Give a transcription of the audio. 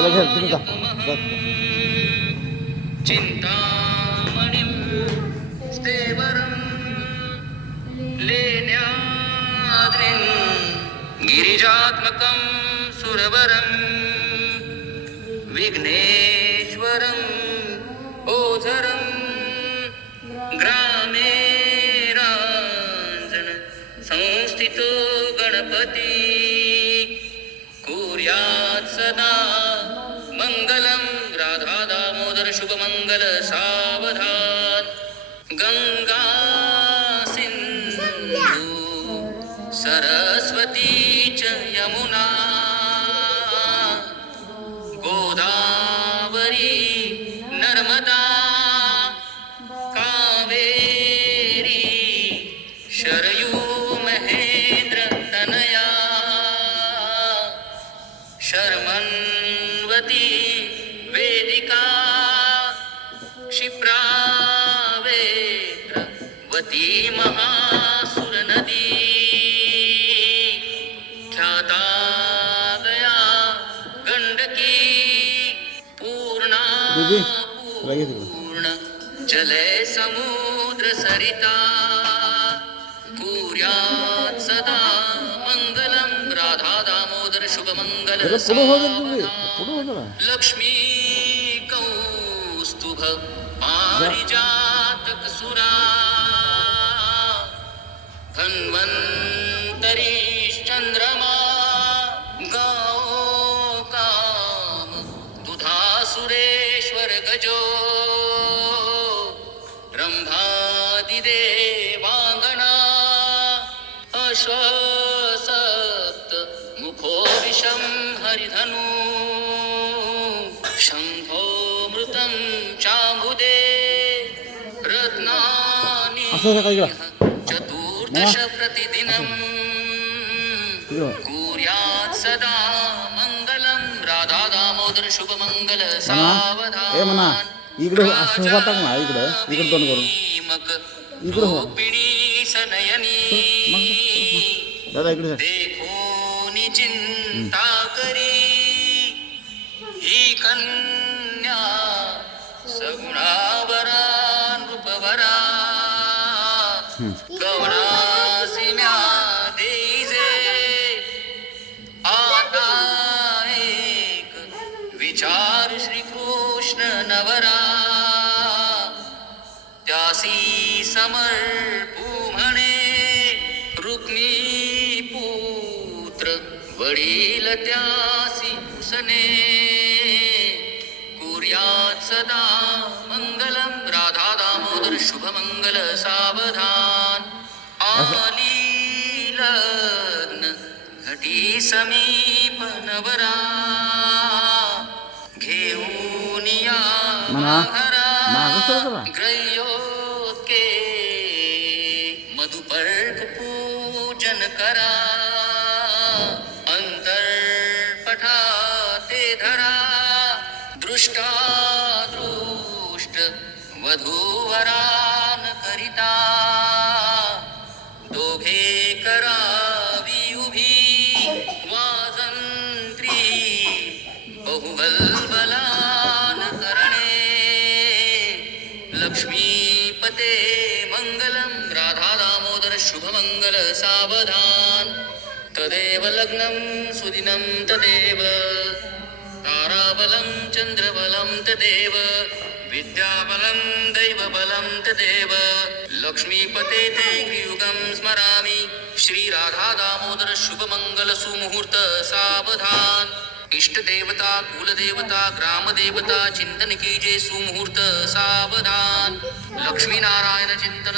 चला घ्या तुम्ही जा चिंतामणिं स्तेवरं लेण्याद्रिं गिरिजात्मकं सुरवरं विघ्नेश्वरं ओझरं ग्रामे रांजन संस्थितो गणपती कुर्यात् सदा मंगलम राधा दामोदर शुभ मंगल सावधान गंगा सिंधु सरस्वती च यमुना गोदावरी नर्मदा कावेरी शरयू महेंद्र तनया शर्मन्वती वेदिका क्षिप्रावेत्रवती महासुर नदी ख्याता गया गंडकी पूर्णा पूर्ण जले समुद्र सरिता कुर्यात् सदा मंगलम राधा दामोदर शुभ मंगल लक्ष्मी कौस्तुभ पारिजातक सुरा धन्वंतरी चंद्रमा गाओ काम दुधा सुरेश्वर गजो रंभादिदेवांगना अश्वसप्त मुखो विषम हरिधनु शंभो मृतं चामुदे रत्नानि चतुर्दश प्रतिदिनं कुर्यात् सदा मंगलम राधा दामोदर शुभ मंगल सावधान इकडे असं टाक ना इकडे दोन करून इकडे हो सनयनी दादा इकडे देखोनी चिंता करी ही कन्या सगुणावरा नृपवरा कवनासी म्या देईजे आता एक विचार श्रीकृष्ण नवरा त्यासी समर्पू म्हणे रुक्मी पुत्र वडील त्यासी उसने कुर्यात् सदा मंगलम राधा दामोदर शुभ मंगल सावधान आली लग्न घटी समीप नवरा घेऊन या घरा ग्रह्योत्के मधुपर्क पूजन करा अंतर्पठा ते धरा दृष्टादृष्ट वधूवरान करिता दोघे करावी उभी वाजंत्री बहुबलबलान करणे लक्ष्मीपते मंगलम राधा दामोदर शुभ मंगल सावधान तदेव लग्नं सुदिनं तदेव ताराबलं चंद्रबलं तदेव विद्याबलं दैवबलं तदेव लक्ष्मीपते ते युगं स्मरामि श्री राधा दामोदर शुभ मंगल सुमुहूर्त सावधान इष्ट देवता कुल देवता ग्राम देवता चिंतन कीजे सुमुहूर्त सावधान लक्ष्मी नारायण चिंतन